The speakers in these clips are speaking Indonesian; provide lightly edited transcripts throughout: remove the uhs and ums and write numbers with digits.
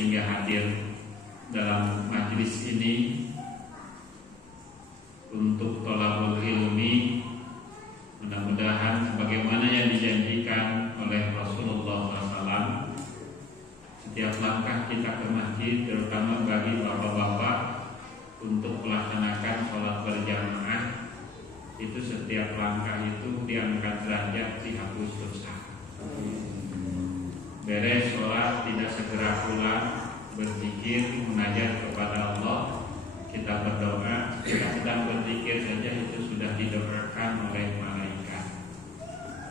sehingga hadir dalam majelis ini untuk thalabul ilmi. Mudah-mudahan sebagaimana yang dijanjikan oleh Rasulullah SAW, setiap langkah kita ke masjid, terutama bagi bapak-bapak, untuk melaksanakan sholat berjamaah, itu setiap langkah itu diangkat derajat, dihapus dosa. Beres sholat tidak segera pulang, berzikir, munajat kepada Allah, kita berdoa, kita sedang berzikir saja itu sudah didoakan oleh malaikat.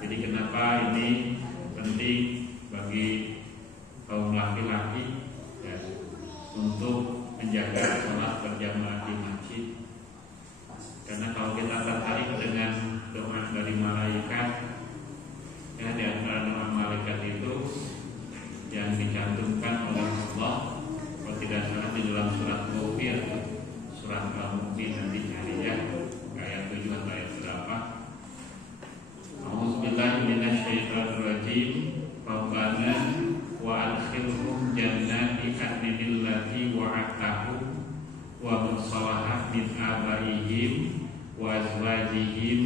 Jadi kenapa ini penting bagi kaum laki-laki ya, untuk menjaga sholat berjamaah di masjid? Karena kalau kita tertarik dengan doa dari malaikat, ya, di antara doa malaikat itu yang dicantumkan oleh Allah, kalau tidak salah di dalam surat Mufir, surat Al-Mufir, nanti cari ya, ayat 7 atau ayat berapa. A'udzubillahi minasyaitonirrajim. Rabbana wa adkhilhum jannati adnil lati wa'atahu wa man salaha min abaihim wa azwajihim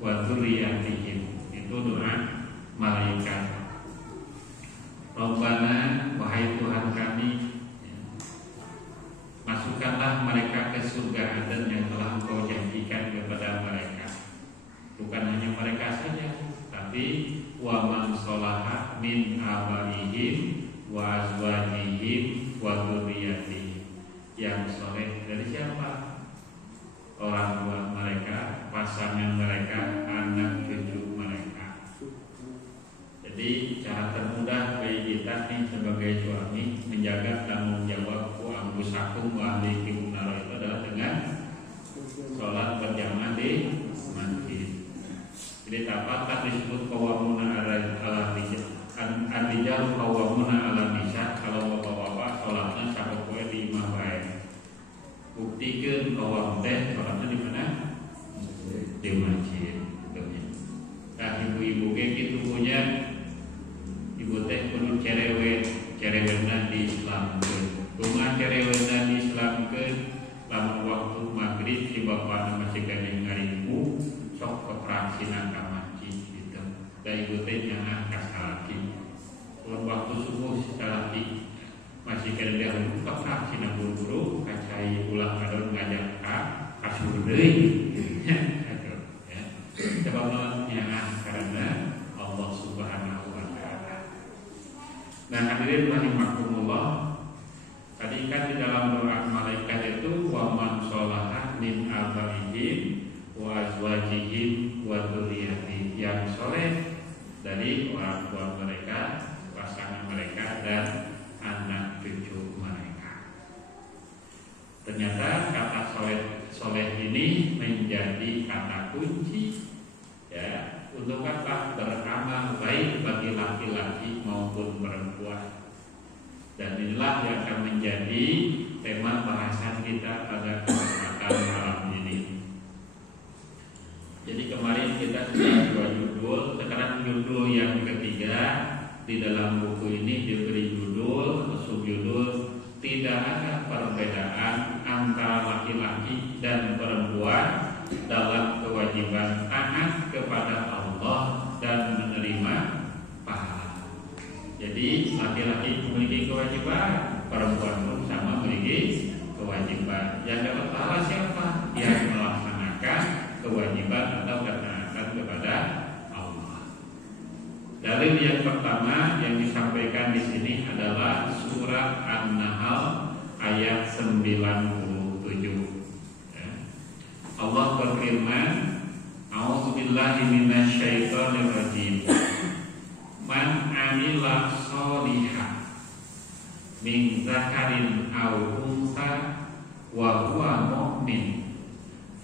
wa dzurriyyatihim. Itu doa malaikat. Rabbana, wahai Tuhan kami, masukkanlah mereka ke surga Aden yang telah Engkau janjikan kepada mereka. Bukan hanya mereka saja, tapi wa man sholaha min abaihim wa azwajihim wa dzurriyyatihim. Yang soleh dari siapa? Orang tua mereka, pasangan mereka, anak cucu mereka. Jadi cara termudah bagi kita nih sebagai suami menjaga tanggung jawab anfusakum wa ahlikum nar itu adalah dengan sholat berjamaah di masjid. Jadi apa disebut qawwamuna ala rijal qawwamuna ala nisa. Kalau bapak-bapak sholatnya sapoe di imah bae. Buktikeun qawwam teh sholatnya di mana? Di masjid. Nah ibu-ibu kayak gitu punya ibu teh kudu cerewetna di Islam. Rumah cerewetna di Islam ke lama waktu maghrib si bapak masih gading ngaribu sok ke praksina ka masjid gitu. Dan ibu teh jangan kasalaki. Kalau waktu subuh si salaki masih gading dahulu ke praksina buru-buru kacai ulang kadon ngajak ka kasur deui. Ya. Coba jangan karena Allah Subhanahu wa taala. Nah, hadirin rahimakumullah. Tadi kan di dalam doa malaikat itu wa man sholaha min abaihim wa azwajihim wa dzurriyyatihim, yang soleh dari orang tua mereka, pasangan mereka, dan anak cucu mereka. Ternyata kata soleh ini menjadi kata kunci ya untuk apa? Beramal baik bagi laki-laki maupun perempuan. Dan inilah yang akan menjadi tema bahasan kita pada kesempatan malam ini. Jadi kemarin kita sudah dua judul, sekarang judul yang ketiga di dalam buku ini diberi judul atau subjudul tidak ada perbedaan antara laki-laki dan perempuan dalam kewajiban taat kepada Allah dan menerima pahala. Jadi laki-laki memiliki kewajiban, perempuan pun sama memiliki kewajiban. Yang dapat pahala siapa? Yang melaksanakan kewajiban atau ketaatan kepada Allah. Dalil yang pertama yang disampaikan di sini adalah surat An-Nahl ayat 97. Allah berfirman, A'udzubillahi minasyaitonirrajim. Man amila sholihan min zakarin aw unsa wa huwa mu'min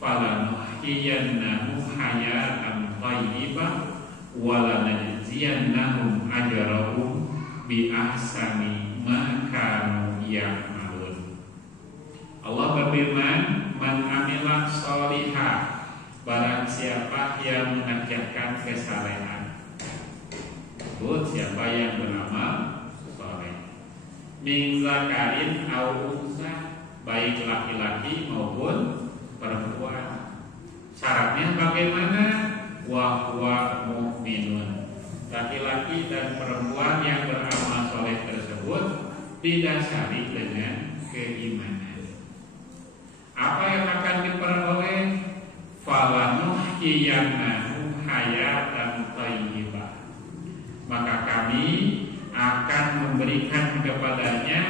falanuhyiyannahu hayatan thayyibah wa lanajziyannahum ajrahum bi ahsani ma kanu ya'malun. Allah berfirman, man amila sholihah, barang siapa yang mengerjakan kesalehan. Siapa yang beramal soleh, min zakarin au unsa, baik laki-laki maupun perempuan. Syaratnya bagaimana? Wa huwa mu'minun. Laki-laki dan perempuan yang beramal soleh tersebut didasari dengan keimanan. Apa yang akan diperoleh? Falanuhyiyannahu hayatan thayyibah. Maka kami akan memberikan kepadanya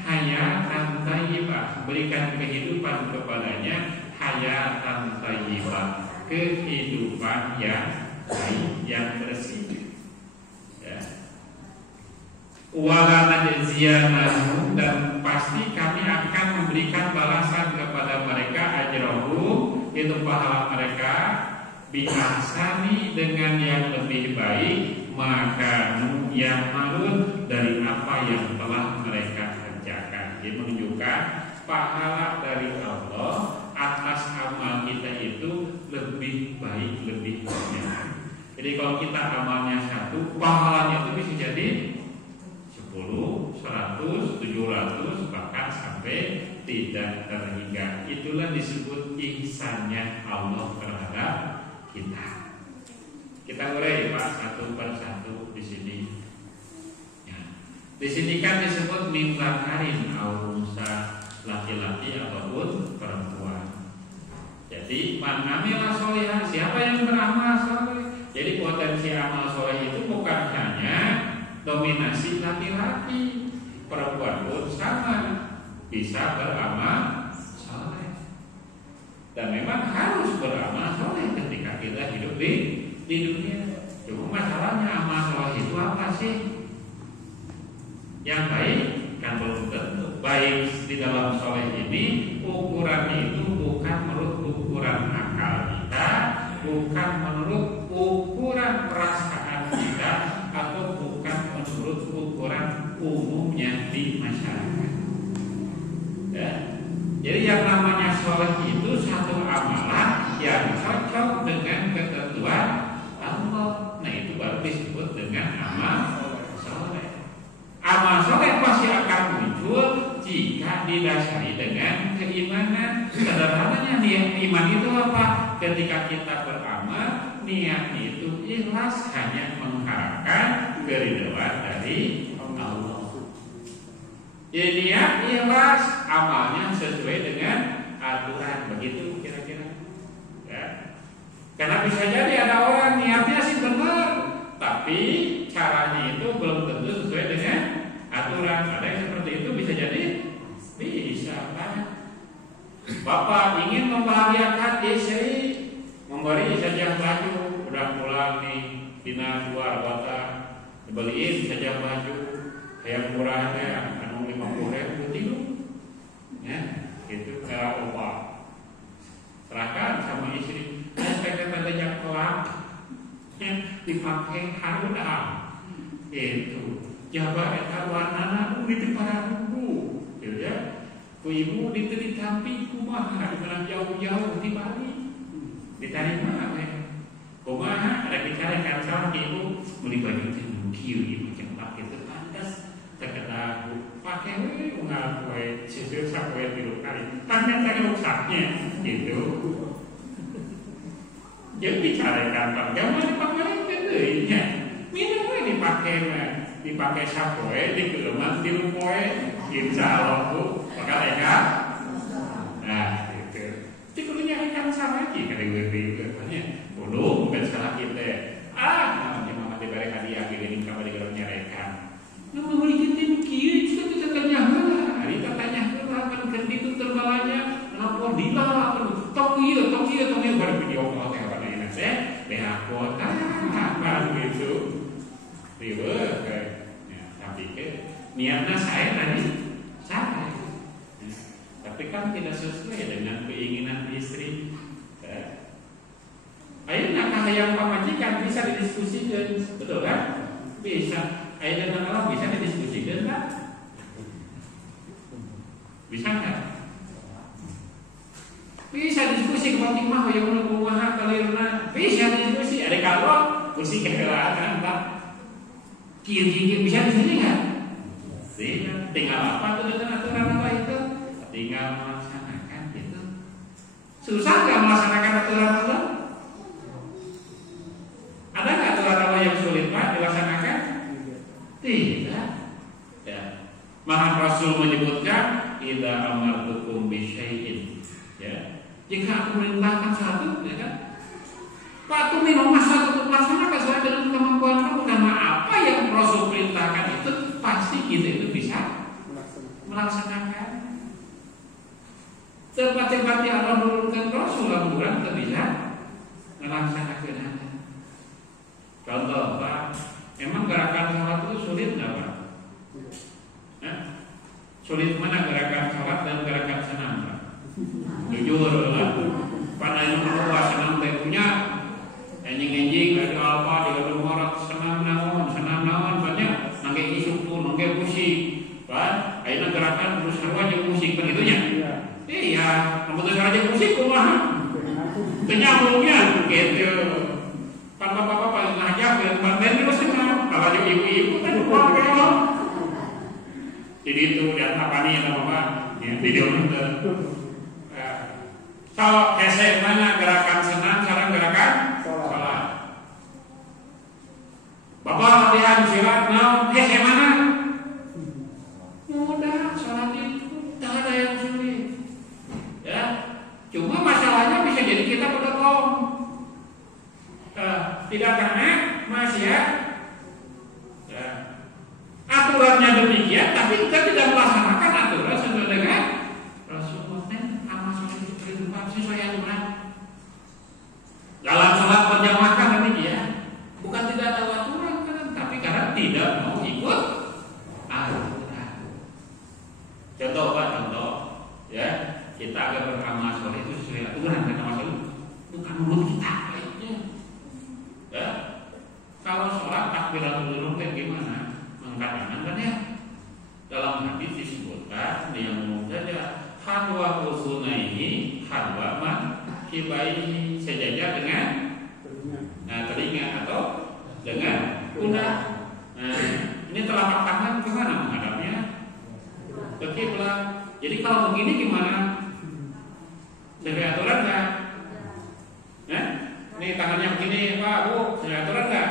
hayatan thayyibah, berikan kehidupan kepadanya hayatan thayyibah, kehidupan yang baik, yang bersih. Wala najziyanahum, dan pasti kami akan memberikan balasan kepada mereka ajrahum, itu pahala mereka, bi ahsani, dengan yang lebih baik, maka yang malun, dari apa yang telah mereka kerjakan. Jadi menunjukkan pahala dari Allah atas amal kita itu lebih baik, lebih banyak. Jadi kalau kita amalnya satu, pahalanya itu bisa jadi 10, 100, 700, bahkan sampai tidak terhingga. Itulah disebut ihsannya Allah terhadap kita. Kita urai Pak satu persatu di sini. Ya. Di sini kan disebut min zakarin au unsa, laki-laki ataupun perempuan. Jadi man amila sholihan, siapa yang beramal soleh. Jadi potensi amal soleh itu bukan hanya dominasi laki-laki, perempuan pun sama bisa beramal soleh. Dan memang harus beramal soleh ketika kita hidup di dunia. Cuma masalahnya amal soleh itu apa sih? Yang baik kan belum tentu. Baik di dalam soleh ini ukurannya itu bukan menurut ukuran akal kita, bukan menurut ukuran perasaan kita, atau bukan menurut ukuran umumnya di masyarakat. Ya. Jadi yang namanya soleh itu satu amalan yang cocok dengan ketentuan Allah. Nah itu baru disebut dengan amal soleh. Amal soleh pasti akan muncul jika didasari dengan keimanan. Sederhananya niat iman itu apa? Ketika kita beramal, niatnya itu ikhlas, hanya mengharapkan keridhaan dari Allah. Jadi niat ikhlas, amalnya sesuai dengan aturan, begitu kira-kira. Ya. Karena bisa jadi ada orang niatnya sih benar, tapi caranya itu belum tentu sesuai dengan aturan. Ada yang seperti itu bisa jadi, bisa kan? Bapak ingin membahagiakan istri, memberi saja baju, udah pulang nih dina luar kota, dibeliin saja baju yang murahnya, anu 50.000 tilu, ya, itu kalau opa serahkan sama istri, saya kata banyak kelak, dipakai harudam, itu jabat eta warnana di para buku, gitu ya. Ku ibu ditampi kumaha di mana jauh-jauh di Bali. Ditarik mana kumaha ada bicara kan sama ibu beli baju teu kieu ibu jeung pakai teu pantes terkena pakai we unggal we sisir sapoe 3 kali. Kan saya usahnya gitu. Jadi bicara kan jangan dipakai deui nya. Minum we dipakai sapoe dikeuleuman 3 poe insyaallah Bu. Maka kan? Nah, gitu. Tikunya kan sama lagi kan deui katanya. Belum bukan salah kita. Namanya mama diberi hadiah gini kamu digeraknya rekan. Nah, memberi kita kieu itu kita tanya heula. Ari tanya heula kan itu terbalanya lapor dila tok ieu baru video call teh kana enak teh. Beha kota kan gitu. Ribet kayak. Ya, tapi ke niatnya saya tadi salah. Tapi kan tidak sesuai dengan keinginan istri. Akhirnya yang pemajikan bisa didiskusikan, betul kan? Bisa. Akhirnya kalau bisa didiskusikan kan? Bisa nggak? Bisa diskusi kemarin mah yang menunggu mahal kalirna. Bisa diskusi. Ada kalau kursi kekelaan kan, Pak? Kieu bisa di sini nggak? Tidak. tinggal apa tuh dengan aturan Allah itu? Tinggal melaksanakan gitu. Susah nggak melaksanakan aturan Allah? Ada nggak aturan Allah yang sulit Pak dilaksanakan? Tidak. Ya. Maka Rasul menyebutkan idza amartukum bisyai'in. Ya. Jika aku merintahkan satu, ya kan? Pak itu minum masa untuk melaksanakan sesuai dengan kemampuan kamu karena apa yang Rasul perintahkan itu pasti kita itu bisa melaksanakan. Cepat-cepat Allah menurunkan Rasul Al-Quran kita bisa melaksanakan. Contoh Pak, emang gerakan sholat itu sulit nggak Pak? Sulit mana gerakan sholat dan gerakan senam Pak? Jujur lah. Pada yang berubah senam punya enjing-enjing ada apa di dalam orang senam naon banyak nangge isuk tuh nangge musik Pak. Ayeuna gerakan terus aja musik kan itunya. Iya, putus aja musik kumaha? Kenyambungnya gitu. Kan bapak-bapak ngajak dan banten juga senang. Kalau ibu-ibu kan keluarga. Jadi itu dan apa nih Bapak? Ya, video nonton. So, hese mana gerakan senam, sekarang gerakan sholat. Bapak latihan silat, hese mana? Mudah, sholat itu tak ada yang sulit. Ya, cuma masalahnya bisa jadi kita berbohong. Tidak karena maksiat. Ya. Aturannya demikian, tapi kita tidak melaksanakan aturan sesuai dengan Rasulullah sesuai aturan. Dalam sholat berjamaah kan demikian, bukan tidak tahu aturan kan, tapi karena tidak mau ikut aturan. Contoh Pak, ya kita agar beramal soleh itu sesuai aturan karena masalah bukan mulut kita. Ya, kalau sholat takbiratul ihram kayak gimana? Mengangkat tangan kan ya. Dalam hadis disebutkan yang saja hadwa uzunaihi hadwa man kibaihi sejajar dengan telinga atau dengan pundak. Nah, ini telapak tangan gimana menghadapnya? Ke kiblat. Jadi kalau begini gimana? Sesuai aturan nggak? Ini tangannya begini, Pak, Bu, sesuai aturan nggak?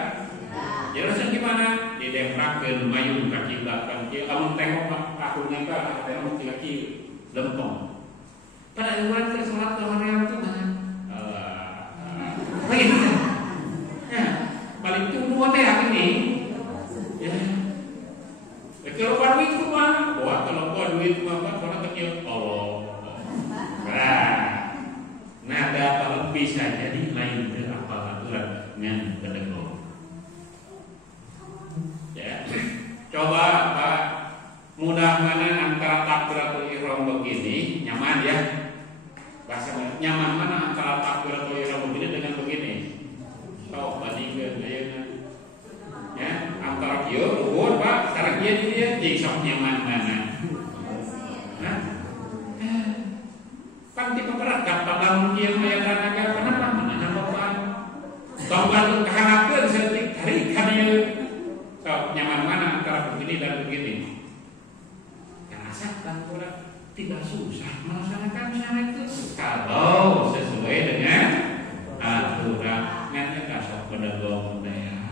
Ya rasanya gimana? Didemprakeun mayun kaki belakang. Kamu tengok aku nengka, tengok kaki lempeng. Pada riwayat sholat kemarin itu mana? Begitu kan? Ya, balik tubuh teh ini. Ya. Kalau duit itu mah, kalau duit mah orang kecil Allah. Nada kalau bisa jadi lain dari apa aturan dengan kedengkul. Ya, coba Pak, mudah mana antara takbiratul ihram begini nyaman ya? Bahasa nyaman mana antara takbiratul ihram begini dengan begini? Oh, bandingkan ayeuna. Ya, antara kieu luhur Pak, sekarang dia sok nyaman mana? Hah? Kan tipe berat kan pada kieu aya tanaga kenapa mana Bapak? Tonggal kaharapkeun setik hari ka dieu. So, nyaman mana antara begini dan begini? Rasa kan kurang tidak susah melaksanakan syarat itu kalau sesuai dengan aturan. Ngannya kasar pada gong ya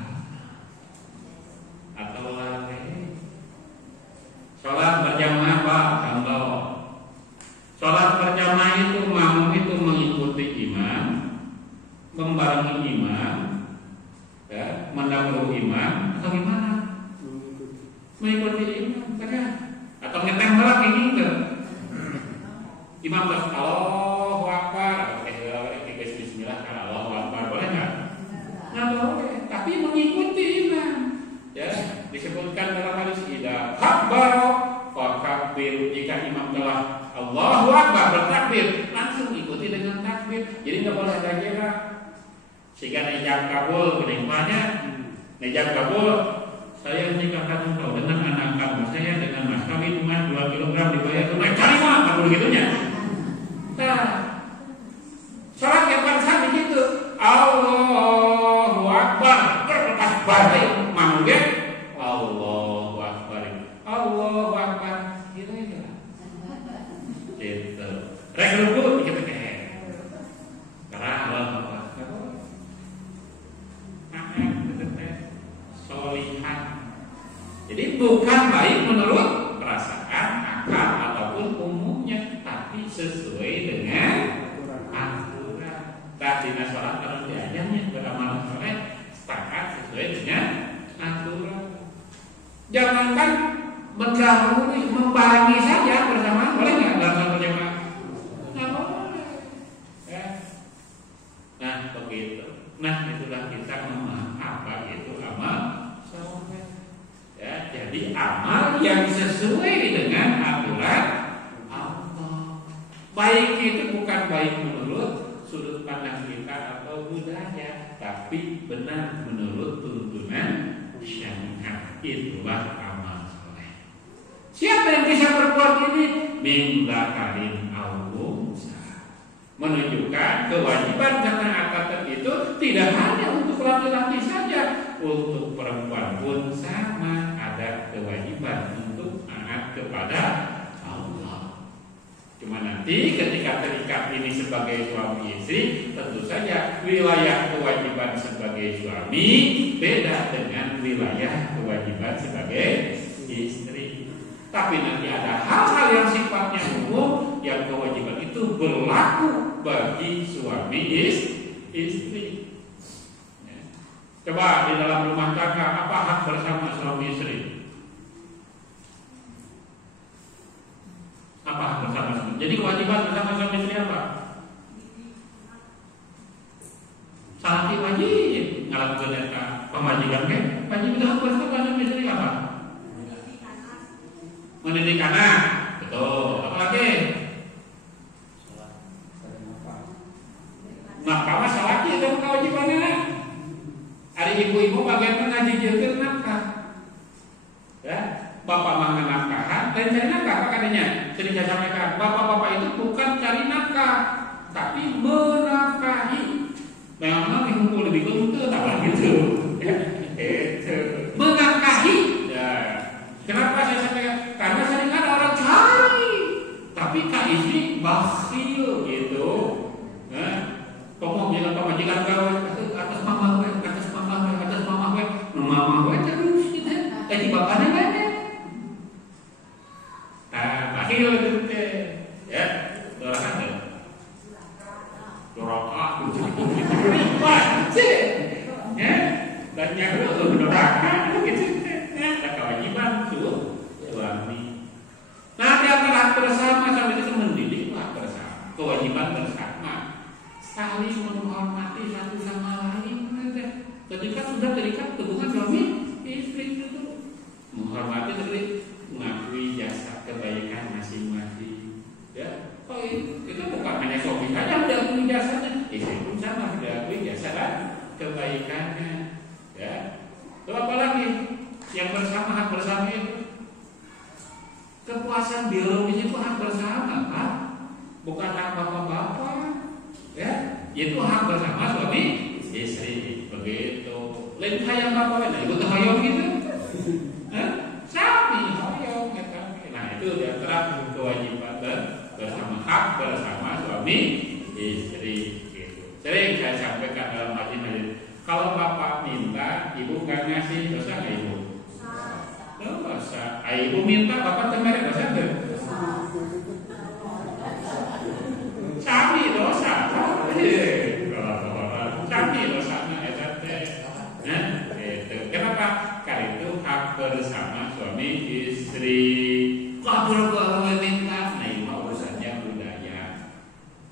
atau lari. Sholat berjamaah Pak, kalau sholat berjamaah itu makmum itu mengikuti imam, membarengi imam, ya, mendahului imam atau gimana? Mengikuti imam, kan? Atau ngeteng balak ini enggak? Imam berkata Allahu Akbar, Bismillah kan Allahu Akbar, boleh nggak? Nggak boleh, tapi mengikuti imam. Ya, disebutkan dalam hadis idza kabbara fakabbir, jika imam telah Allahu Akbar bertakbir, langsung ikuti dengan takbir. Jadi nggak boleh ada kira. Sehingga nejab kabul, kenikmatnya nejab kabul. Saya menikahkan engkau dengan anak kamu saya dengan mas kawin emas 2 kg dibayar tunai. Cari mah kabul gitunya. Nah, sholat yang pada saat begitu Allahu Akbar terlepas balik mangge Allahu Akbar Jadi bukan baik menurut perasaan, akal ataupun umumnya, tapi sesuai dengan aturan. Tadi sholat harus diajarnya beramal soleh sepakat sesuai dengan aturan. Jangankan mendahului, membarengi saja bersama, boleh nggak dalam satu jemaah? Nggak boleh. Ya. Nah begitu. Nah itulah kita memahami apa itu amal soleh. Ya, jadi amal yang sesuai dengan aturan Allah. Baik itu bukan baik menurut sudut pandang kita atau budaya, tapi benar menurut tuntunan syariat. Itulah amal soleh. Siapa yang bisa berbuat ini? Min dzakarin aw unsa. Menunjukkan kewajiban karena akad itu tidak hanya untuk laki-laki saja, untuk perempuan pun sama, ada kewajiban untuk taat kepada Allah. Cuma nanti ketika terikat ini sebagai suami istri, tentu saja wilayah kewajiban sebagai suami beda dengan wilayah kewajiban sebagai istri. Tapi nanti ada hal-hal yang sifatnya umum yang kewajiban itu berlaku bagi suami istri. Coba di dalam rumah tangga apa hak bersama suami istri? Apa hak bersama suami? Jadi kewajiban bersama suami istri apa? Salati wajib ngalakukan eta pemajikan kan? Wajib itu hak bersama suami istri apa? Mendidik anak, betul. Apa lagi? Nafkah salati itu kewajibannya. Hari ibu-ibu bagian ngajijilkeun nafkah. Ya, bapak mah nafkahan, dan cari nafkah apa katanya? Sering saya sampaikan, bapak-bapak itu bukan cari nafkah, tapi menafkahi. Memang dikumpul lebih kumpul, tak gitu. Menafkahi. Ya. Kenapa saya sampaikan? Karena sering ada orang cari, tapi kak istri bakhil gitu. Ngomong dengan pemajikan gawe atas mama gue, atas mama gue, atas mama gue, mama gue terus gitu. Di bapaknya nggak ada. Bakhil gitu ya, orang ada. Doraka gitu. Wah, sih. Ya, banyak loh doraka gitu. Ada kewajiban tuh suami. Nah, di antara bersama sampai itu mendidiklah bersama, kewajiban bersama, saling menghormati satu sama lain. Ketika sudah terikat hubungan suami istri itu menghormati, tapi mengakui jasa kebaikan masing-masing. Ya, oh itu bukan hanya suami saja diakui jasanya, istri pun sama diakui jasa dan kebaikannya. Ya, lalu apa lagi yang bersama, hak bersama itu? Kepuasan biologis itu hak bersama, Pak. Bukan hak bapak-bapak. Ya, itu hak bersama suami istri. Begitu. Lain hayang bapak, nah ikut hayang gitu. Sapi hayang gitu. Nah itu diantara kewajiban bersama, hak bersama suami istri. Gitu. Sering saya sampaikan dalam majlis. Kalau bapak minta, ibu nggak ngasih, dosa nggak ibu? Dosa. Ibu minta, bapak temerek dosa nggak? Sapi dosa. Sapi dosa. Kenapa? Karena itu hak bersama suami istri. Kalau minta, nah ini urusannya budaya.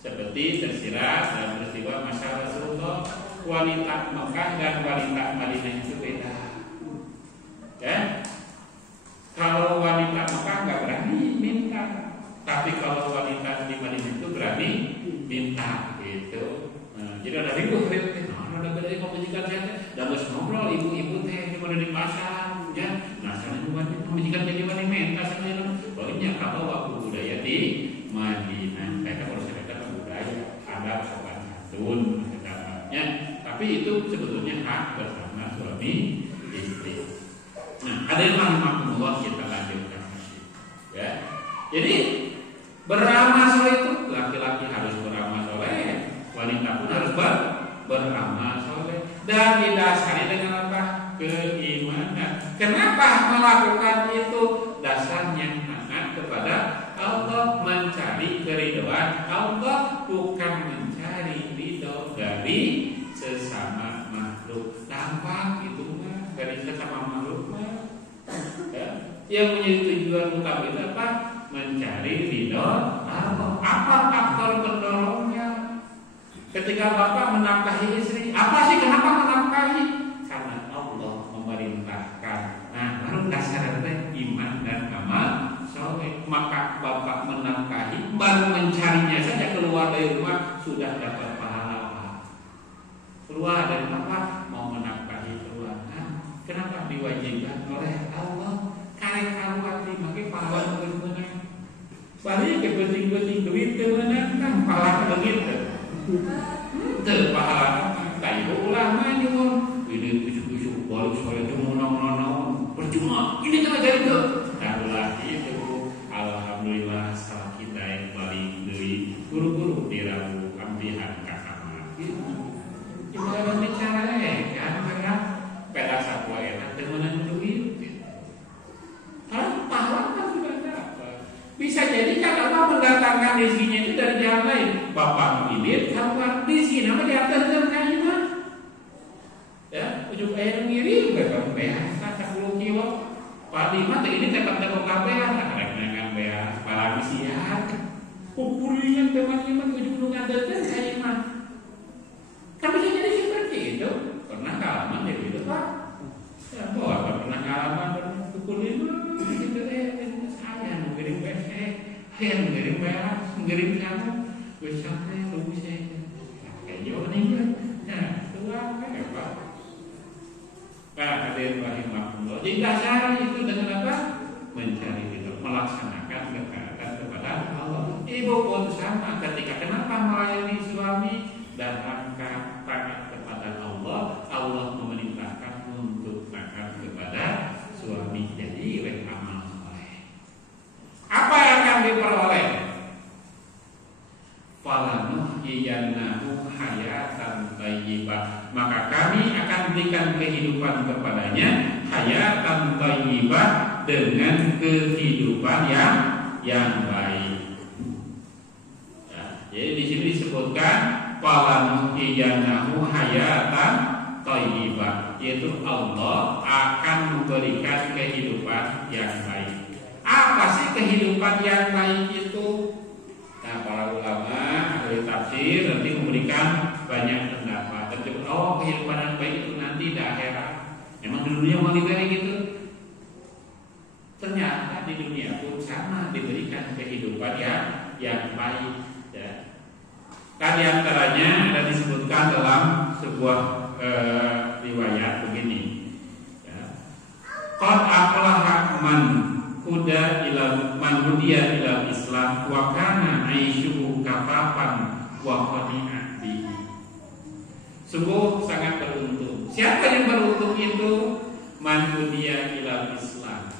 Seperti tersirat dalam peristiwa masa Rasulullah, wanita Mekah dan wanita Madinah itu beda. Ya, kalau wanita Mekah nggak berani minta, tapi kalau wanita di Madinah itu berani minta, gitu. Nah, jadi ada ribut, ada beda pemajikan saya, dan harus ngobrol ibu-ibu teh di mana di pasar, ya. Nah, sana juga pemajikan jadi mana minta sana, banyak kalau waktu budaya di Madinah, mereka harus ada budaya, ada sopan santun, ya. Tapi itu sebetulnya hak bersama suami istri. Nah, ada yang rahimahullah, kita lanjutkan lagi. Ya. Jadi beramal soleh itu laki-laki harus beramal soleh, wanita pun harus beramal soleh, dan didasari dengan apa? keimanan. Kenapa melakukan itu? Dasarnya anak kepada Allah, mencari keridhaan Allah, bukan mencari ridho dari sesama makhluk. Gampang itu mah, dari sesama makhluk mah. Ya. Yang menjadi tujuan utama itu apa? Mencari ridho Allah. Apa faktor pendorongnya? Ketika bapak menafkahi istri, apa sih kenapa menafkahi? Karena Allah memerintahkan. Nah, baru dasarnya iman dan amal soleh. Maka bapak menafkahi, baru mencarinya saja keluar dari rumah sudah dapat pahala. Keluar dari apa? Mau menafkahi keluarga. Kenapa diwajibkan oleh Allah? Karek karuan dimakai pahala begitu. Balik ke penting-penting duit kemenang kan pahala begitu. Itu pahala tak ibu ulama nyuwun. Ini kusuk-kusuk balik saya cuma nong-nong percuma. Ini kan aja itu. Tahulah itu. Alhamdulillah salah kita yang balik dari guru-guru di Rabu ambihan kakak. Gimana bicaranya kan karena pada satu enak dengan duit. Kalau pahala kan sudah dapat. Bisa jadi kan Allah mendatangkan rezekinya itu dari jalan lain. Bapak ngirit, kamu di sini nama diatur dengan kaiman. Ya, ujung air ngirim kamu beas 10 kilo. Pak Lima ini tetap kabehan, karena beas para misiat. Kukulian teman-teman ujung ngadatan kaiman. Kan bisa jadi seperti itu. Pernah kalaman jadi itu Pak. Ya, bahwa pernah kalaman kukulian itu saya ngirim beas, saya ngirim beas, ngirim kamu. Sampai rumusnya kayak jauh nih ya tua apa Pak hadir rahimahullah. Jadi dasar itu dengan apa? Mencari itu, melaksanakan ketaatan kepada Allah. Ibu pun sama ketika kenapa melayani suami dan angkat taat kepada Allah, Allah memerintahkan untuk taat kepada suami. Jadi amal soleh. Apa yang akan diperoleh? Falanuhyiyannahu hayatan thayyibah, maka kami akan berikan kehidupan kepadanya hayatan thayyibah, dengan kehidupan yang baik. Ya, jadi di sini disebutkan falanuhyiyannahu hayatan thayyibah, yaitu Allah akan memberikan kehidupan yang baik. Apa sih kehidupan yang baik itu? Nah, para ulama ahli tafsir nanti memberikan banyak pendapat. Tentu kehidupan yang baik itu nanti di akhirat. Emang di dunia mau diberi gitu? Ternyata di dunia pun sama diberikan kehidupan yang baik. Ya. Kan diantaranya ada disebutkan dalam sebuah riwayat begini. Ya. Qad aflaha man huda ila man hudiya ila Islam wa kana aishuhu kafafan wa qani'ah bihi. Sungguh sangat beruntung. Siapa yang beruntung itu? Man hudiya ila Islam,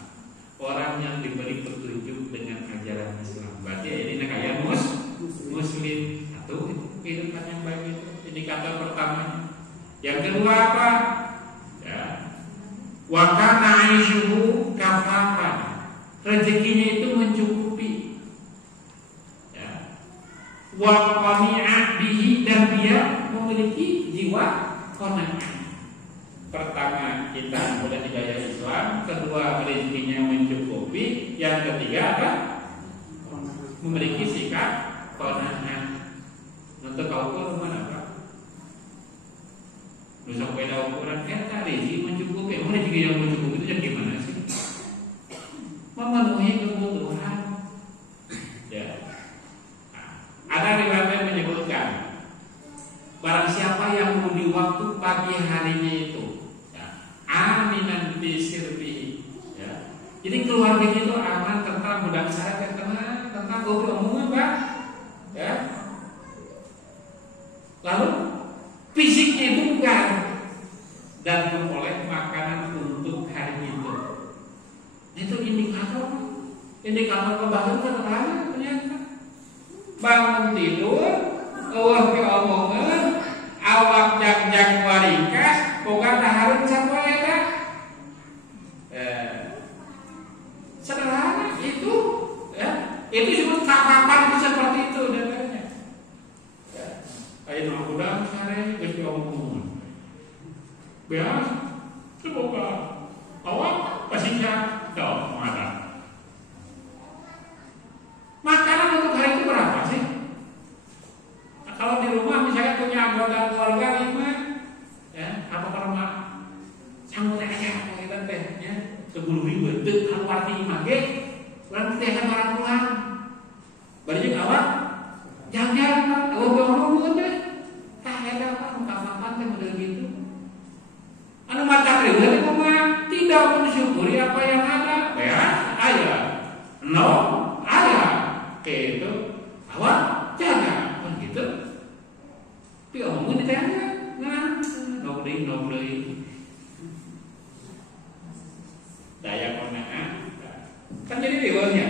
orang yang diberi petunjuk dengan ajaran Islam. Berarti ini kayak muslim. Satu kehidupan yang baik itu indikator pertama. Yang kedua apa? Ya. Wa kana aishuhu kafafan, rezekinya itu mencukupi. Ya. Wa qani'ah bihi, dan dia memiliki jiwa qanaah. Pertama, kita sudah hidayah Islam. Kedua, rezekinya mencukupi. Yang ketiga apa? Memiliki sikap qanaah. Untuk kau mana Pak? Nusa beda ukuran kita rezeki mencukupi. Emang rezeki yang mencukupi itu gimana sih? Memenuhi kebutuhan. Ya. Ada riwayat yang menyebutkan barang siapa yang di waktu pagi harinya itu, ya, aminan bisirbihi, ya. Jadi keluarganya itu aman, tentang budak saya tenang, tentang goblok umum Pak, ya. Lalu fisiknya itu bugar dan memperoleh makanan untuk hari itu. Itu indikator kebahagiaan sederhana ternyata. Bangun tidur, eueuh ke omongan, awak jag-jag warikas, boga taharun sapoe eta. Biasa. Semoga awak pasingkat jauh mana. Makanan untuk hari itu berapa sih? Nah, kalau di rumah misalnya punya anggota keluarga 5, ya, apa rumah sanggup aja kita teh, ya, 10.000 itu kalau arti mage, orang kita akan barang pulang. Balik awak, jangan ngomong deh, tak ada apa makan teh model gitu. Anu mata kriwil mah tidak mensyukuri apa yang ada, ya, ayah, no, ayah. Itu awak jaga kan gitu. Tapi omongin ditanya, nah, nobli. Daya konaan, kan jadi dewanya.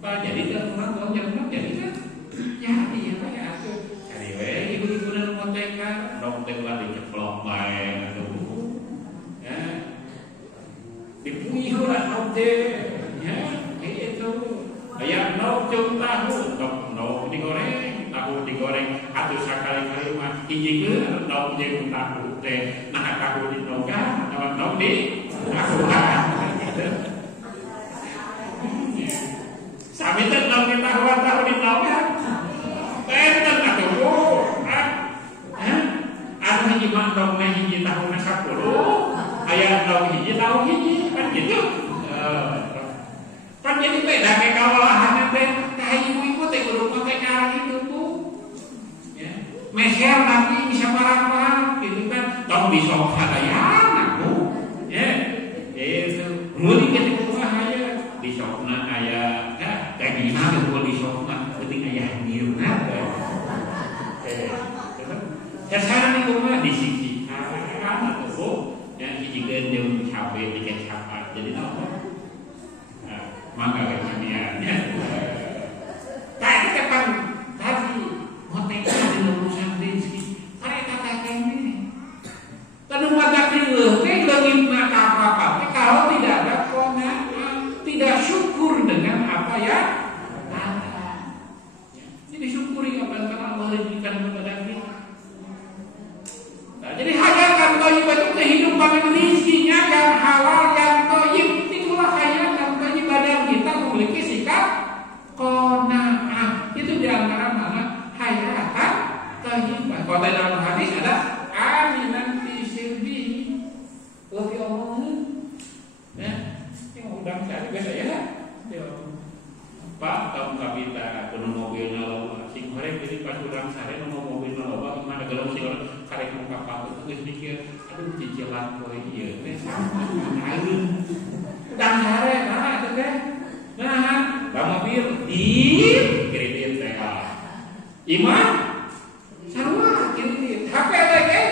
Pak jadi orang tua jangan jadi kan? Ya iya pak ya aku. Cari ibu-ibu dan rumah teka, lah diceplok main atau ya, dipuyuh lah nobde, ya itu. Ayam cung tahu, tahu digoreng, atau sekali-kali mah hiji atau jeung tahu teh, nah tahu di noga, atau di tahu Sami teh tahu di noga, enten atuh anu hiji mah dong hiji tahu na 10, aya hiji kan gitu. Kan jadi beda kayak kawalahan teh tah ibu-ibu teh kudu make cara gitu tuh. Ya. Meser nanti bisa parah-parah gitu kan. Tong disok sadayana aku. Ya. Itu. Muli kita kumaha aya disokna aya dagingna betul disokna penting aya nirna. Dasarna niku mah disisikan atuh. Ya hijikeun jeung cabe dikecap. Jadi naon? Maka kejadiannya tadi kapan tadi hotelnya di urusan rezeki mereka kata ini kalau mata kriweuh teh leungit mata apa-apa kalau tidak ada qanaah tidak syukur dengan apa ya ada. Jadi syukuri apa yang Allah berikan kepada kita. Nah, jadi hayatan thayyib itu kehidupan rezekinya yang halal yang thayyib itulah hayatan badan kita memiliki sikap qanaah. Itu diantara mana hayatan thayyibah. Kalau dalam hadis ada aminan fi sirbi wa fi umumi. Ya, yang udang cari biasa ya. Pak, kamu kapita kudu mobilna loba. Sing horeg jadi pas urang sare nu mobilna loba gimana galong sing karek nu kapal itu geus mikir, aduh cicilan poe ieu teh ngaeun. Udang sare nah eta teh. Nah, ba mobil di kredit teh. Iman sarua kredit. HP teh kan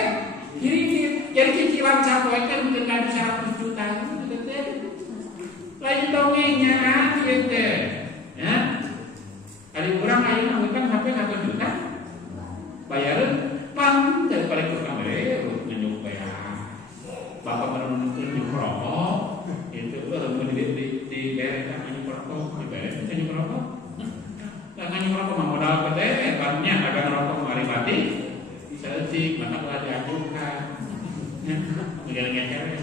kredit. Jadi cicilan sapoe teh mungkin kan 100 juta teh. Lain dongengnya ieu teh. Ya. Ari urang ayeuna utang HP 1 juta. Bayareun pang daripada kurang ngenyuk bayar. Bapak menentukeun di rokok itu di berekan anjing rokok, di berekan anjing rokok. Lah anjing rokok mah modal gede, bannya ada rokok mari mati. Seeutik mata telah diajukan. Ngeger-ngeger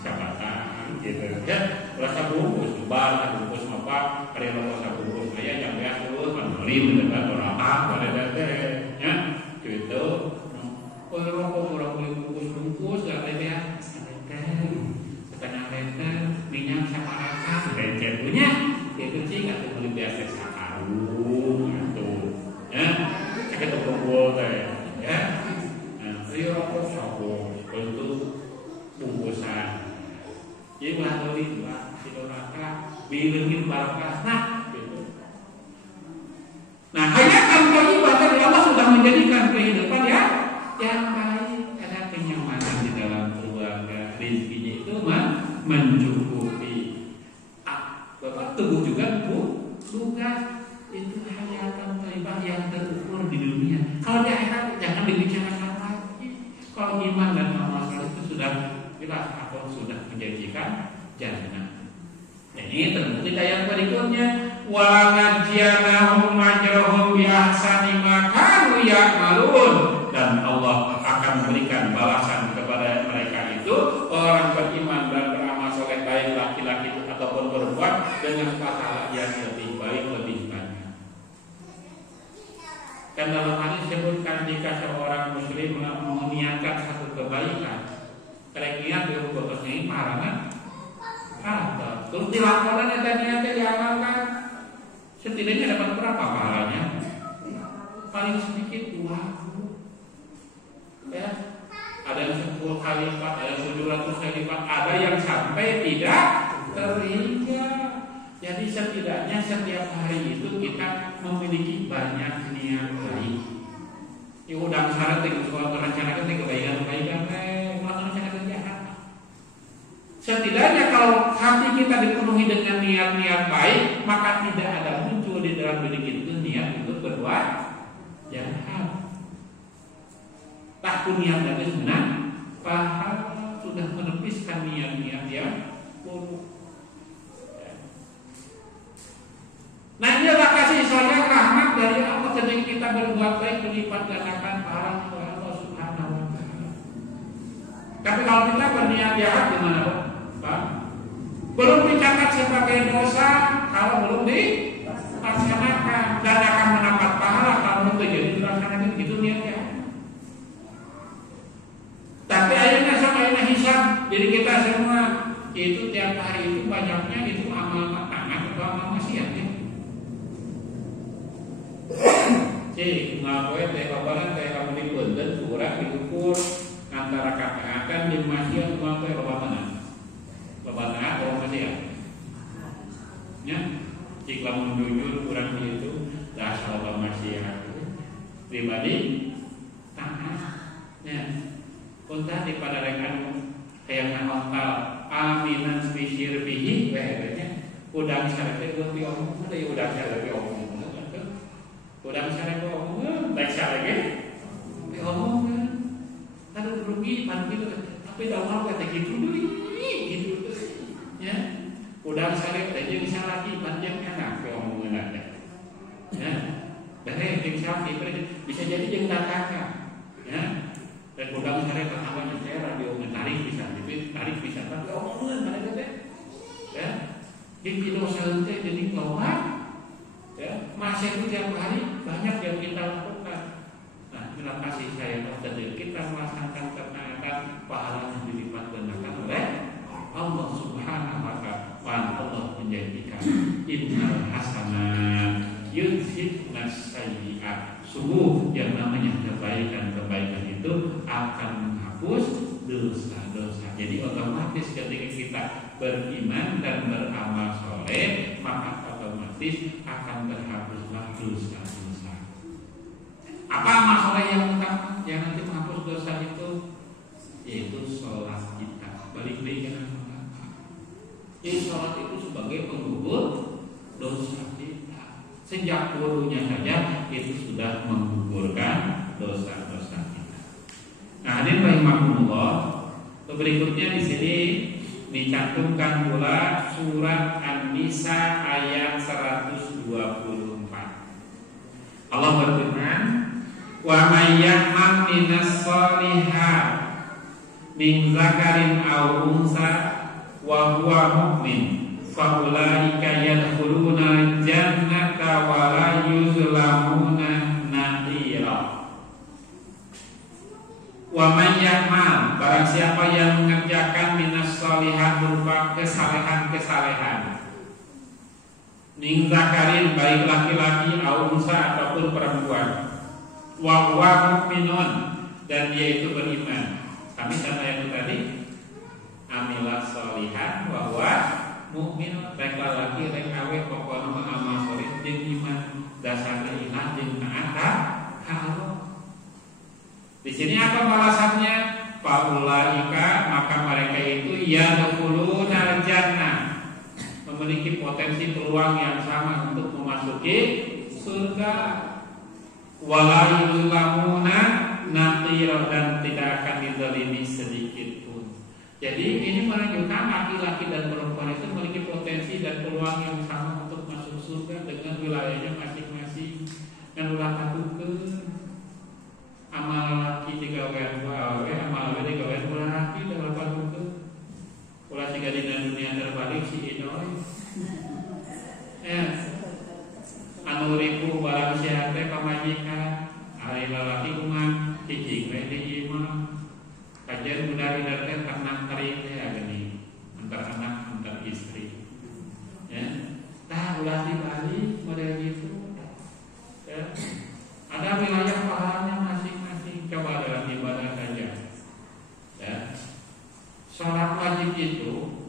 sabatan gitu. Ya, rasa bungkus, bar bungkus apa, hari rokok sabungkus aya jam beas terus menerima dengan berapa pada date. Ya, gitu. Oh, rokok murah bungkus gak ada setengah liter minyak sama rasa recet punya itu sih nggak tuh beli biasa sakarung gitu ya sakit kumpul teh ya nah itu rokok sabung untuk bungkusan jadi bahan oli lah sidoraka bilangin barokah nah gitu. Nah hayatan thayyibah dari Allah sudah menjadikan kehidupan ya yang baik ada kenyamanan di dalam keluarga rezekinya itu mencukupi. Bapak tubuh juga tugas itu hayatan thayyibah yang terukur di dunia. Kalau di akhirat jangan dibicarakan lagi. Kalau iman dan amal saleh itu sudah jelas Allah sudah menjanjikan jannah. Ini terbukti ayat berikutnya wa najjanahum ajrahum bi ahsani ma kanu ya'malun dan Allah akan memberikan balasan kepada berbuat dengan pahala yang lebih baik, lebih banyak. Dan dalam hal ini disebutkan jika seorang muslim meniatkan satu kebaikan, kira-kira berbuat ini pahala ada. Terus dilaporkan dan niatnya diamalkan, setidaknya dapat berapa pahalanya? Paling sedikit 2. Ya, ada yang 10 kali lipat, ada yang 700 kali lipat, ada yang sampai tidak terhingga. Jadi setidaknya setiap hari itu kita memiliki banyak niat baik. Ya udah syarat yang soal merencanakan kebaikan-kebaikan, merencanakan jahat. Setidaknya kalau hati kita dipenuhi dengan niat-niat baik, maka tidak ada muncul di dalam diri kita niat untuk berbuat jahat. Takut niat dan benar, pahala sudah menepiskan niat-niat yang buruk. Nah, inilah kasih sayang rahmat dari Allah ketika kita berbuat baik berlipat gandakan pahala oleh Allah Subhanahu wa taala. Tapi kalau kita berniat jahat gimana, Pak? Belum dicatat sebagai dosa kalau belum dilaksanakan, dan akan mendapat pahala kalau terjadi dilaksanakan itu niatnya. Tapi akhirnya sama hisab diri kita semua itu tiap hari itu banyaknya itu amal taat atau amal maksiat ya. Cik, ngapain teh kabaran teh kamu dipunten kurang diukur antara kata-kata di maksiat ngapain loba mana? Loba taat atau maksiat? Ya, cik lamun jujur kurang itu dasar loba maksiat. Pribadi taat. Ya. Unta di pada rekan yang nahontal aminan bisir bihi wehnya udang sareke buat diomong deui udang sareke omong udang sareke omong baik sareke diomong aduh rugi pan gitu tapi dawal kata gitu deui gitu ya udang sareke teh jeung salaki panjang enak omong enak ya dari jeung salaki bisa jadi jeung datangna ya. Dan udang saya pertamanya saya radio tarik bisa, jadi tarik bisa. Tapi omongan mereka teh, ya, di kilo sehente jadi keluar, ya, masih itu tiap hari banyak yang kita lakukan. Nah, terima kasih saya terjadi kita melaksanakan ketaatan pahalanya dilipat gandakan oleh Allah Subhanahu wa taala. Allah menjanjikan innal hasanat yudhibnas sayyi'at. Sungguh yang namanya kebaikan itu akan menghapus dosa-dosa. Jadi otomatis ketika kita beriman dan beramal soleh, maka otomatis akan terhapuslah dosa-dosa. Apa amal soleh yang utama yang nanti menghapus dosa itu? Yaitu sholat kita. Balik lagi ke sholat. Jadi sholat itu sebagai penggugur dosa kita. Sejak wudunya saja itu sudah menggugurkan dosa-dosa kita. Nah, hadirin rahimakumullah, berikutnya di sini dicantumkan pula surat An-Nisa ayat 124. Allah berfirman, "Wa may ya'mal minas shalihat min zakarin aw unsa wa huwa mu'min faulaika yadkhuluna jannata wa la yuzlamuna naqira." Wa may ya'mal, barang siapa yang mengerjakan minas shalihat berupa kesalehan-kesalehan, min zakarin baik laki-laki au unsa ataupun perempuan, wa huwa mu'minun dan dia itu beriman. Kami sama yang tadi amilah shalihan wa huwa mukmin, baik laki baik awe pokokna amal saleh jeung iman dasarna iman jeung taat ka Allah. Di sini apa balasannya? Faulaika, maka mereka itu yadkhuluna jannah, memiliki potensi peluang yang sama untuk memasuki surga. Wala yuzlamuna naqira, dan tidak akan dizalimi sedikit pun. Jadi ini menunjukkan laki-laki dan perempuan itu memiliki potensi dan peluang yang sama untuk masuk surga dengan wilayahnya masing-masing. Dan ulah katukeun amal laki digawean awe, amal awe digawean ulah laki dalam katukeun. Ulah siga dina dunia terbalik si Idoy. Anu ribu barang sehat teh pamajikan, ari lalaki kumaha cicing we di imah. Kajian budari teh ternak kering teh ageni antar anak antar istri. Ya. Tah ulah dibalik model gitu. Ya. Ada wilayah pahalanya masing-masing. Coba dalam ibadah saja. Ya. Salat wajib itu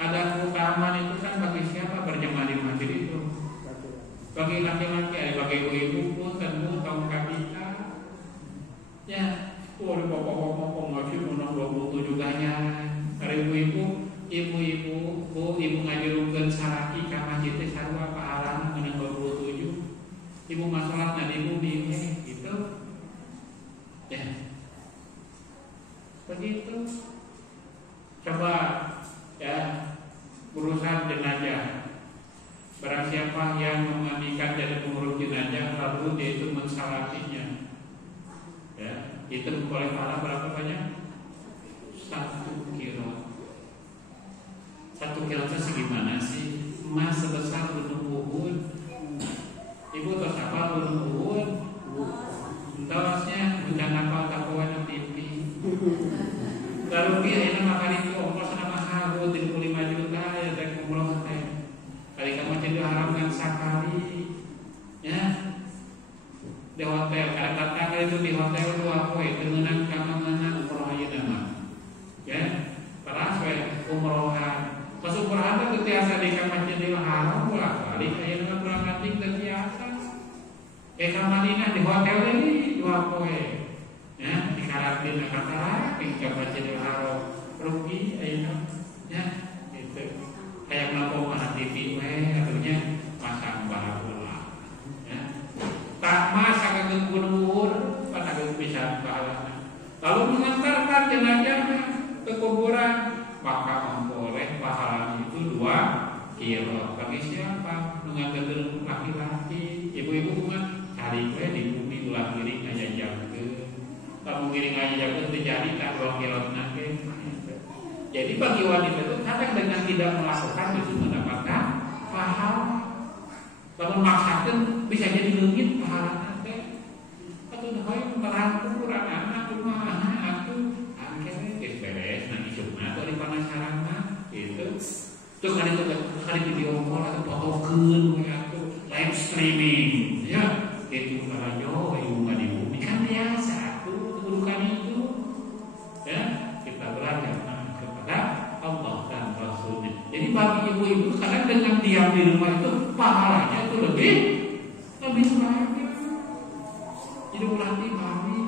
ada keutamaan itu kan bagi siapa berjamaah di masjid itu? Bagi laki-laki, bagi ibu-ibu pun tentu kaum kabita. Ya. Bapak-bapak ngaji menang 27 ganyan. Hari ibu-ibu ibu ngajurukeun saraki ka masjid teh sarua pahalana menang 27. Ibu masalah di bumi gitu. Ya. Begitu. Coba ya urusan jenazah. Barang siapa yang memandikan dan mengurus jenazah lalu dia itu mensalatinya. Ya. Itu oleh pahala berapa banyak? 1 kilo. 1 kilo itu segimana sih? Emas sebesar gunung Uhud. Ibu tahu apa gunung Uhud? Entahnya bukan apa tapuan TV. Lalu dia ini makan itu ongkos nama mahal 35 juta ya teh umroh teh. Kali kamu jadi haramkan sekali. Ya. Di hotel, kata-kata itu di hotel itu apa ya? Tengenang kamana umroh aja nama, ya. Paras we umrohan. Pas umrohan itu tiasa di kamar jadi haram pula kali kayak nama berangkat tinggal tiasa. Kamadinah di hotel ini dua poe, ya. Di karantina kata, di kamar jadi haram rugi, ayo, ya. Itu kayak melakukan mana TV we, artinya pasang baru. Tak masa ke kubur pada bisa pahala. Lalu mengantarkan jenazahnya ke kuburan, maka memperoleh pahala itu 2 kilo. Bagi siapa? Mengantarkan laki-laki, ibu-ibu mah cari kue di bumi ulah giring aja jaga. Kamu giring aja jaga terjadi tak 2 kilo nanti. Jadi bagi wanita itu kadang dengan tidak melakukan itu mendapatkan pahala. Kalau maksakan bisa jadi leungit pahala teh. Atuh hoy merangkul anak kumaha atuh angke geus beres na isukna atuh di panasaran mah gitu. Terus kali video call atau fotokeun we atuh live streaming ya gitu radio ibu mah di bumi kan biasa atuh kedudukan itu. Ya, kita belajar kepada Allah dan Rasulnya. Jadi bagi ibu-ibu kadang dengan diam di rumah itu pahalanya itu lebih banyak. Jadi ulah dibagi.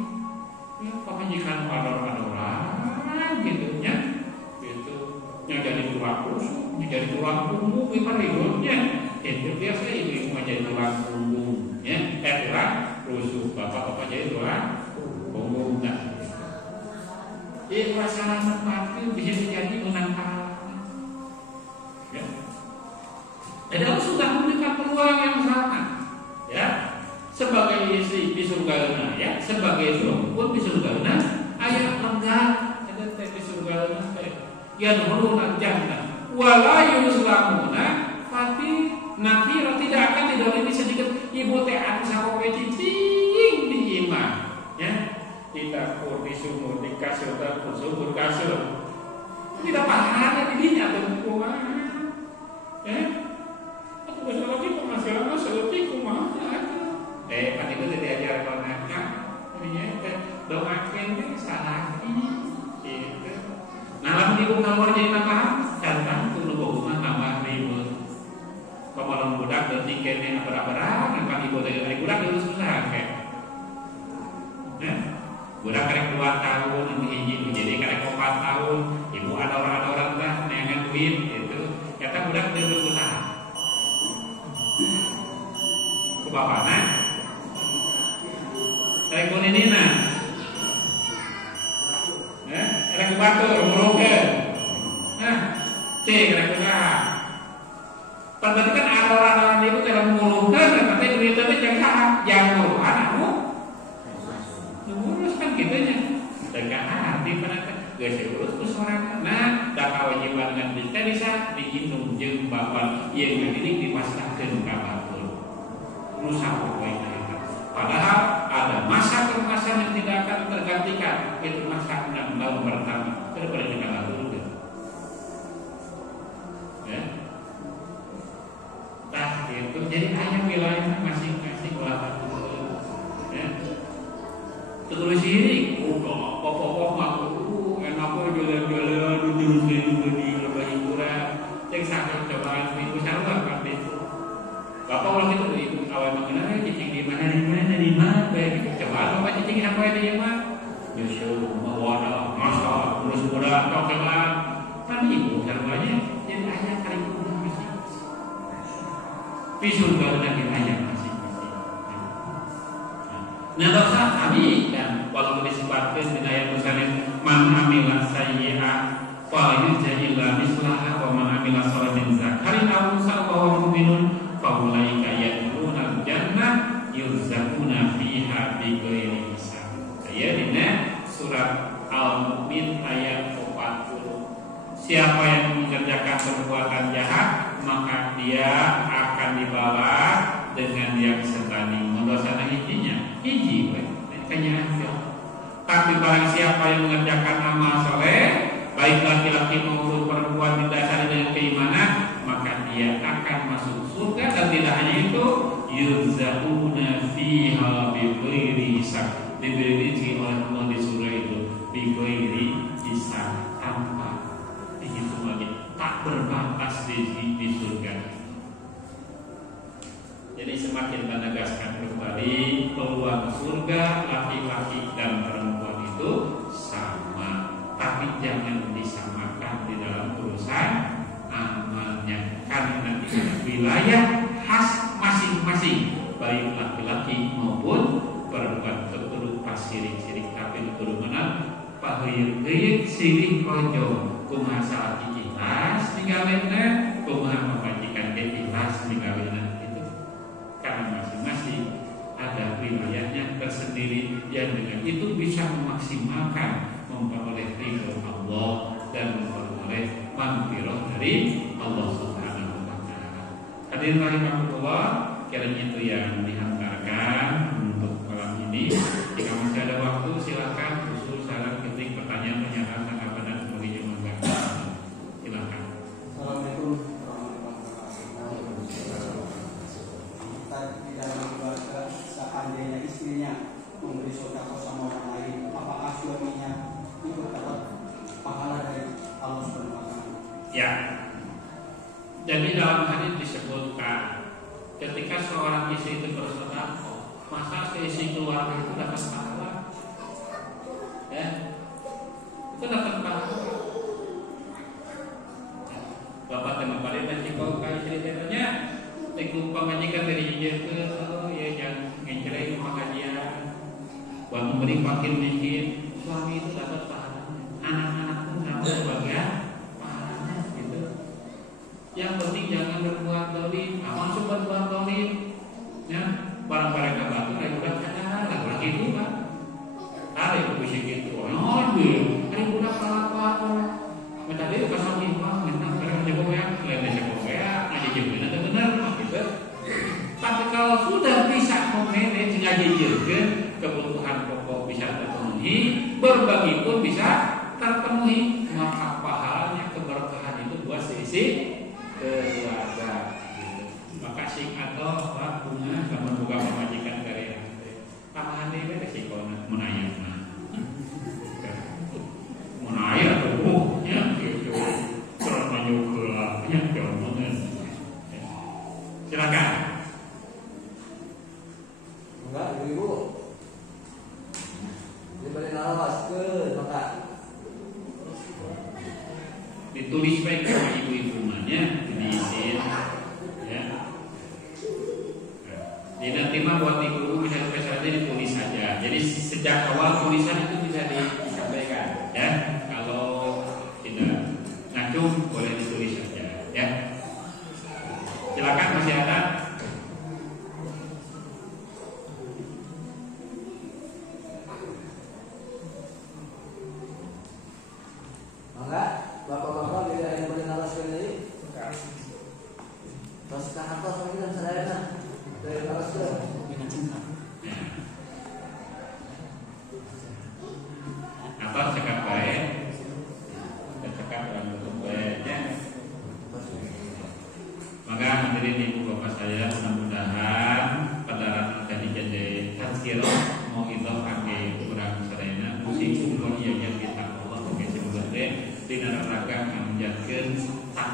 Ya, pemajikan ador-adoran gitu ya. Gitu. Yang jadi tulang rusuk, jadi tulang punggung gimana hidupnya? Itu biasa ibu-ibu menjadi tulang punggung, ya. Tulang rusuk, bapak-bapak jadi tulang punggung. Masalah seperti bisa terjadi menang pahala. Ya. Jadi Allah sudah memberikan peluang yang sama, ya. Sebagai istri di surga ya, sebagai suami pun di surga ayat lega, ada di surga ya nurun jannah, wala yuslamuna, tapi nakira tidak akan didolimi sedikit ibu teh anu sapoe cicing di iman, ya. Ditakur di sumur, di kasur, dapur sumur kasur. Tidak pahala di dinya atau kumaha. Ya. Atau bisa lagi pemasaran seperti kumaha. Kan itu diajar kalau nakal. Ini doakan deh salah ini. Nah, lalu di umur jadi apa? Datang ke hubungan tambah ribut. Kalau budak dan tiketnya apa-apa, kan ibu dari budak itu susah kayak. Budak karek 2 tahun nanti jadi karek 4 tahun ibu ada orang lah nengen duit itu kata budak terus usaha ke bapakna karek kuninina karek batur murokeun karek usaha berarti kan ada orang itu dalam murokeun tapi duitnya jangan murohan aku gitunya dengan hati pada geus urus ku sorangan. Nah, da kawajiban ngan teh bisa diinum jeung bapak ieu dididik dipasrahkeun ka batur. Rusak poe eta. Padahal ada masa ke masa yang tidak akan tergantikan. Itu masa tahun pertama. Daripada kita batur. Ya. Tah itu jadi hanya wilayah masing-masing ulah batur. Ya. Terus sirik, pokok-pokok maku enak kok jalan-jalan duduk di lebah hiburan. Cek sakit cobaan ibu sarua kan itu. Bapak waktu itu ibu awal mengenal cicing di mana kayak gitu. Coba bapak cicing sampai di mana? Nyusul, mawada, masak, urus muda, cokelat. Kan ibu saruanya jadi ayah kali itu masing-masing. Pisun baru nanti ayah masing-masing. Nah dosa kami dan walaupun disebutkan di ayat misalnya man amila sayyi'ah fa yujza'illa mislaha wa man amila shalihan zakarin aw unsa wa huwa mu'minun fa ulaika yadkhuluna jannah yurzaquna fiha bighairi hisab. Saya dina surat Al-Mu'min ayat 40. Siapa yang mengerjakan perbuatan jahat maka dia akan dibalas dengan yang setanding. Mendosana hijinya hiji we kanya. Tapi barang siapa yang mengerjakan amal soleh, baik laki-laki maupun perempuan didasari dengan keimanan, maka dia akan masuk surga. Dan tidak hanya itu, yurzaquna fiha bighairi hisab, diberi rezeki oleh Allah di surga itu bighairi hisab, tanpa dihitung lagi, tak berbatas di surga. Jadi semakin menegaskan kembali peluang surga laki-laki dan perempuan itu sama, tapi jangan disamakan di dalam urusan amalnya, karena nanti wilayah khas masing-masing baik laki-laki maupun perempuan. Terkudu pas sirik-sirik tapi terkudu mana paheuyeuk sirik rojo kumaha salat ikhlas ninggalina kumaha majikan ge ikhlas ninggalina. Karena masing-masing ada wilayahnya tersendiri yang dengan itu bisa memaksimalkan memperoleh ridho Allah dan memperoleh maghfirah dari Allah Subhanahu wa taala. Hadirin rahimakumullah, kiranya itu yang dihantarkan untuk malam ini. Jika masih ada waktu silakan usul saran ketik pertanyaan pernyataan tanggapan dan sebagainya. Silakan. Assalamualaikum. Di dalam keluarga seandainya istrinya memberi sedekah sama orang lain, apakah suaminya ikut dapat pahala dari Allah Subhanahu wa taala? Ya. Jadi dalam hadis disebutkan ketika seorang istri itu bersedekah, masa seisi keluarga itu dapat pahala. Ya. Itu dapat pahala. Bapak teman pada nanti kau kai ceritanya teguh pamajikan dari hijau ke ya yang ngecerai pengajian buat memberi fakir miskin, suami itu dapat pahala, anak-anak pun dapat bagian pahalanya gitu. Yang penting jangan berbuat dolim, masuk berbuat dolim, ya barang-barang kabatu, lain budak cadar, laki itu kan, ada yang bisik gitu, oh dia, ada budak apa-apa, minta dia kasih lima, minta barang jagoan, lain jagoan, ngaji jagoan itu benar. Tapi kalau sudah bisa memanage ngajijeun kebutuhan pokok bisa terpenuhi, berbagi pun bisa terpenuhi, maka pahalanya keberkahan itu buat sisi keluarga. Maka sing atau bunga sama buka pemajikan karya. Tambahan dewe resikona menayana. Menayana tuh nya gitu. Terus menyukur nya ngomongin. Silakan. Enggak, ibu. Diberi nawas ke maka ditulis baik sama ibu-ibu mana diisin ya. Jadi nanti mah buat ibu bisa saja ditulis saja. Jadi sejak awal tulisan itu bisa disampaikan ya. Kalau tidak ngacung boleh ditulis saja ya. Silakan, masih ada.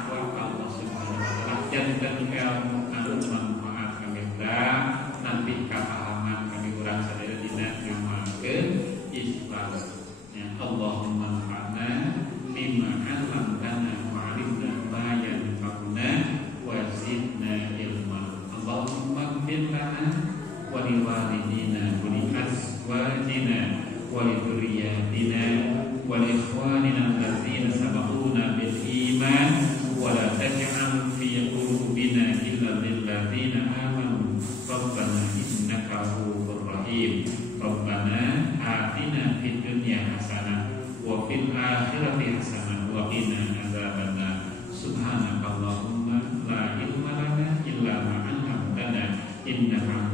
takwa Allah Subhanahu wa taala janten ilmu anu manfaat kami nanti kapahaman kami urang sadaya dina ngamalkeun Islam. Ya Allahumma anfa'na bima 'allamtana wa 'allimna ma yanfa'una wa zidna ilma. Allahumma ighfir lana wa liwalidina wa li azwajina wa li dhurriyyatina wa li ikhwanina allazina sabaquna bil iman wa la taj'al fi qulubina illa lil ladzina amanu rabbana innaka ghafurur rahim. Rabbana atina fid dunya hasanah wa fil akhirati hasanah wa qina adzabannar. Subhanakallahumma la ilma lana illa ma 'allamtana innaka